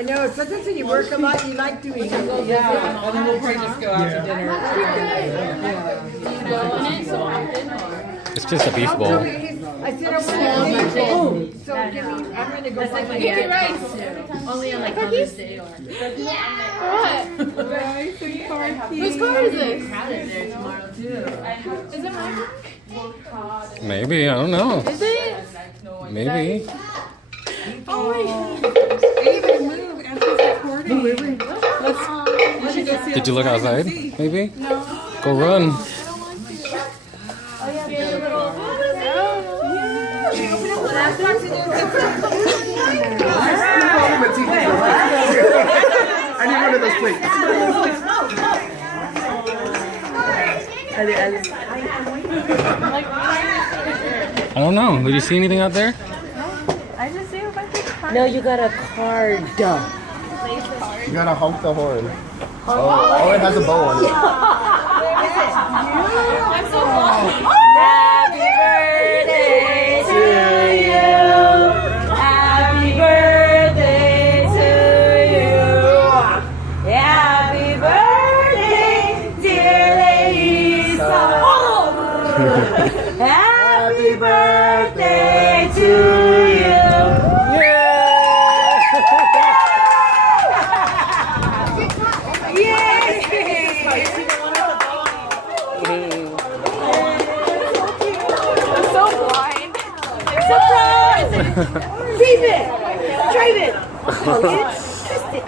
I know, sometimes when you work a lot, you like doing it. Yeah, and then we'll probably just go out to dinner. It's just a beef bowl. I said I want to so give me, I'm gonna go find my rice. Only on like Mother's Day or. Whose car is this? Crowded there tomorrow too. Is it mine? Maybe, I don't know. Is it? Maybe. Even move as he's recording. Let's go see. Did you look outside? Maybe? No. Go run. I need one of those plates. I don't know. Did you see anything out there? I just see a bunch of cars. No, you got a card. You gotta honk the horn. Oh, it has a bow on it. I'm so lost. Happy birthday to you. Happy birthday to you. Happy birthday, dear Lisa. Happy birthday to you. Save it! Drive it! Twist it!